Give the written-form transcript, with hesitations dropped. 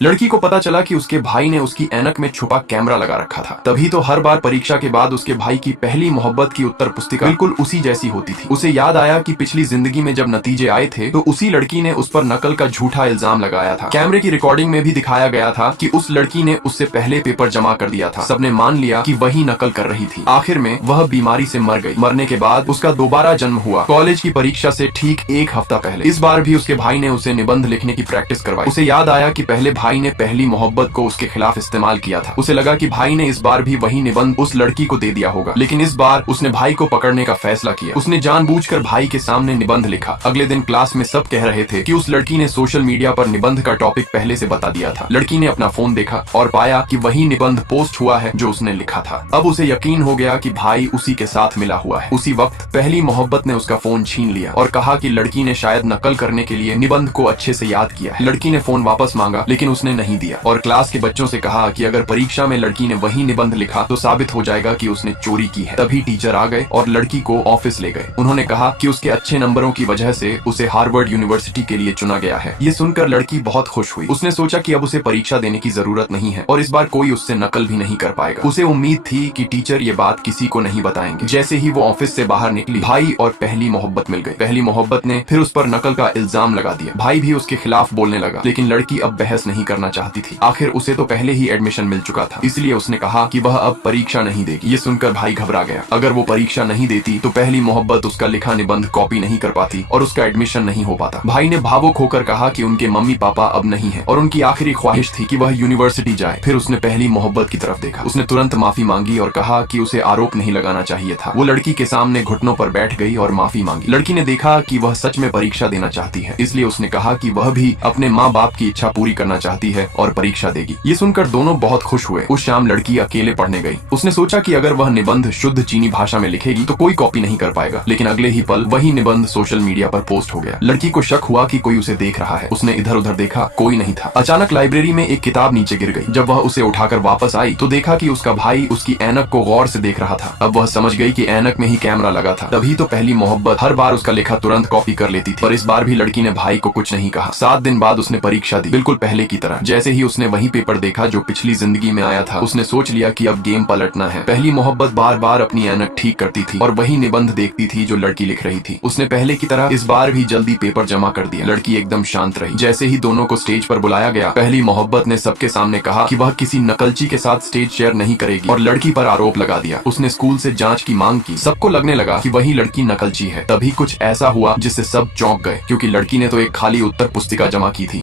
लड़की को पता चला कि उसके भाई ने उसकी ऐनक में छुपा कैमरा लगा रखा था। तभी तो हर बार परीक्षा के बाद उसके भाई की पहली मोहब्बत की उत्तर पुस्तिका बिल्कुल उसी जैसी होती थी। उसे याद आया कि पिछली जिंदगी में जब नतीजे आए थे तो उसी लड़की ने उस पर नकल का झूठा इल्जाम लगाया था। कैमरे की रिकॉर्डिंग में भी दिखाया गया था कि उस लड़की ने उससे पहले पेपर जमा कर दिया था। सबने मान लिया कि वही नकल कर रही थी। आखिर में वह बीमारी से मर गई। मरने के बाद उसका दोबारा जन्म हुआ, कॉलेज की परीक्षा से ठीक एक हफ्ता पहले। इस बार भी उसके भाई ने उसे निबंध लिखने की प्रैक्टिस करवाई। उसे याद आया कि पहले भाई ने पहली मोहब्बत को उसके खिलाफ इस्तेमाल किया था। उसे लगा कि भाई ने इस बार भी वही निबंध उस लड़की को दे दिया होगा, लेकिन इस बार उसने भाई को पकड़ने का फैसला किया। उसने जानबूझकर भाई के सामने निबंध लिखा। अगले दिन क्लास में सब कह रहे थे कि उस लड़की ने सोशल मीडिया पर निबंध का टॉपिक पहले से बता दिया था। लड़की ने अपना फोन देखा और पाया कि वही निबंध पोस्ट हुआ है जो उसने लिखा था। अब उसे यकीन हो गया कि भाई उसी के साथ मिला हुआ है। उसी वक्त पहली मोहब्बत ने उसका फोन छीन लिया और कहा कि लड़की ने शायद नकल करने के लिए निबंध को अच्छे से याद किया है। लड़की ने फोन वापस मांगा, लेकिन उसने नहीं दिया और क्लास के बच्चों से कहा कि अगर परीक्षा में लड़की ने वही निबंध लिखा तो साबित हो जाएगा कि उसने चोरी की है। तभी टीचर आ गए और लड़की को ऑफिस ले गए। उन्होंने कहा कि उसके अच्छे नंबरों की वजह से उसे हार्वर्ड यूनिवर्सिटी के लिए चुना गया है। ये सुनकर लड़की बहुत खुश हुई। उसने सोचा कि अब उसे परीक्षा देने की जरूरत नहीं है और इस बार कोई उससे नकल भी नहीं कर पाएगा। उसे उम्मीद थी कि टीचर ये बात किसी को नहीं बताएंगे। जैसे ही वो ऑफिस से बाहर निकली, भाई और पहली मोहब्बत मिल गई। पहली मोहब्बत ने फिर उस पर नकल का इल्जाम लगा दिया। भाई भी उसके खिलाफ बोलने लगा, लेकिन लड़की अब बहस नहीं करना चाहती थी। आखिर उसे तो पहले ही एडमिशन मिल चुका था, इसलिए उसने कहा कि वह अब परीक्षा नहीं देगी। ये सुनकर भाई घबरा गया। अगर वो परीक्षा नहीं देती तो पहली मोहब्बत उसका लिखा निबंध कॉपी नहीं कर पाती और उसका एडमिशन नहीं हो पाता। भाई ने भावुक होकर कहा कि उनके मम्मी पापा अब नहीं है और उनकी आखिरी ख्वाहिश थी कि वह यूनिवर्सिटी जाए। फिर उसने पहली मोहब्बत की तरफ देखा। उसने तुरंत माफी मांगी और कहा कि उसे आरोप नहीं लगाना चाहिए था। वो लड़की के सामने घुटनों पर बैठ गई और माफी मांगी। लड़की ने देखा कि वह सच में परीक्षा देना चाहती है, इसलिए उसने कहा कि वह भी अपने माँ बाप की इच्छा पूरी करना चाहती है और परीक्षा देगी। ये सुनकर दोनों बहुत खुश हुए। उस शाम लड़की अकेले पढ़ने गई। उसने सोचा कि अगर वह निबंध शुद्ध चीनी भाषा में लिखेगी तो कोई कॉपी नहीं कर पाएगा, लेकिन अगले ही पल वही निबंध सोशल मीडिया पर पोस्ट हो गया। लड़की को शक हुआ कि कोई उसे देख रहा है। उसने इधर उधर देखा, कोई नहीं था। अचानक लाइब्रेरी में एक किताब नीचे गिर गई। जब वह उसे उठाकर वापस आई तो देखा कि उसका भाई उसकी ऐनक को गौर से देख रहा था। अब वह समझ गई कि ऐनक में ही कैमरा लगा था। तभी तो पहली मोहब्बत हर बार उसका लिखा तुरंत कॉपी कर लेती थी, पर इस बार भी लड़की ने भाई को कुछ नहीं कहा। 7 दिन बाद उसने परीक्षा दी, बिल्कुल पहले की तरह। जैसे ही उसने वही पेपर देखा जो पिछली जिंदगी में आया था, उसने सोच लिया कि अब गेम पलटना है। पहली मोहब्बत बार बार अपनी ऐनक ठीक करती थी और वही निबंध देखती थी जो लड़की लिख रही थी। उसने पहले की तरह इस बार भी जल्दी पेपर जमा कर दिया। लड़की एकदम शांत रही। जैसे ही दोनों को स्टेज पर बुलाया गया, पहली मोहब्बत ने सबके सामने कहा कि वह किसी नकलची के साथ स्टेज शेयर नहीं करेगी और लड़की पर आरोप लगा दिया। उसने स्कूल से जांच की मांग की। सबको लगने लगा कि वही लड़की नकलची है। तभी कुछ ऐसा हुआ जिससे सब चौंक गए, क्योंकि लड़की ने तो एक खाली उत्तर पुस्तिका जमा की थी।